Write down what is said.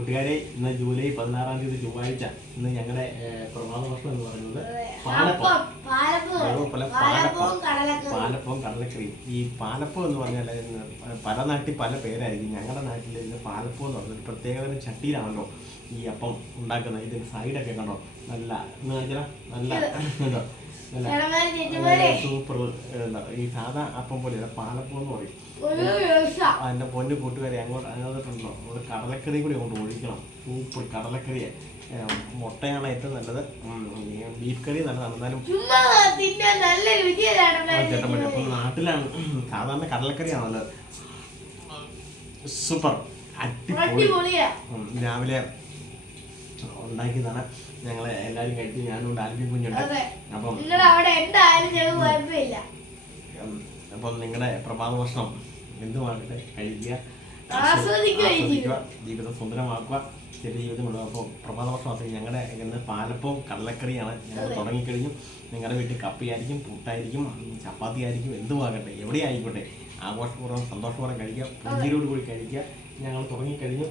കൂട്ടുകാരെ ഇന്ന് ജൂലൈ 16-ാം തീയതി ചൊവ്വാഴ്ച ഇന്ന് ഞങ്ങളുടെ പ്രഭാത ഭക്ഷണം എന്ന് പറയുന്നത് പാലപ്പവും കടലക്കറിയും. ഈ പാലപ്പം എന്ന് പറഞ്ഞാൽ പല നാട്ടിൽ പല പേരായിരിക്കും. ഞങ്ങളുടെ നാട്ടിൽ ഇതിന് പാലപ്പം എന്ന് പറഞ്ഞാൽ പ്രത്യേകതരം ചട്ടിയിലാണല്ലോ ഈ അപ്പം ഉണ്ടാക്കുന്നത്. ഇതിന് സൈഡൊക്കെ കണ്ടോ നല്ല നല്ല സൂപ്പർ. ഈ സാധാ അപ്പം പോലെ പാലപ്പം എന്ന് പറയും. അതിന്റെ പൊന്നു കൂട്ടുകാരെ അങ്ങോട്ടുണ്ടോ നമ്മള് കടലക്കറി കൂടി അങ്ങോട്ട് ഒഴിക്കണം. സൂപ്പർ കടലക്കറിയെ. മുട്ടയാണ് ഏറ്റവും നല്ലത്, ബീഫ് കറി നല്ലതാണ്. എന്നാലും ചേട്ടൻ അപ്പൊ നാട്ടിലാണ് സാധാരണ കടലക്കറിയാണ് നല്ലത്. സൂപ്പർ അടിപൊളി. രാവിലെ ഉണ്ടാക്കിയതാണ്. ഞങ്ങളെ എല്ലാരും കഴിച്ച് ഞാനും ആൽബി കുഞ്ഞുണ്ട്. അപ്പം നിങ്ങളുടെ പ്രഭാത ഭക്ഷണം എന്തുമാകട്ടെ കഴിക്കുക, ആസ്വദിക്കുക, ജീവിതം സുന്ദരമാക്കുക, ചെറിയ ജീവിതമുള്ള. അപ്പോൾ പ്രഭാത ഭക്ഷണം ഞങ്ങളുടെ ഇന്ന് പാലപ്പവും കടലക്കറിയാണ് ഞങ്ങൾ തുടങ്ങിക്കഴിഞ്ഞു. നിങ്ങളുടെ വീട്ടിൽ കപ്പയായിരിക്കും, പുട്ടായിരിക്കും, ചപ്പാത്തി ആയിരിക്കും, എന്തുമാകട്ടെ എവിടെ ആയിക്കോട്ടെ ആഘോഷപൂർവ്വം സന്തോഷപൂർവ്വം കഴിക്കുക, പുഞ്ചിരിയോട് കൂടി കഴിക്കുക. ഞങ്ങൾ തുടങ്ങിക്കഴിഞ്ഞു.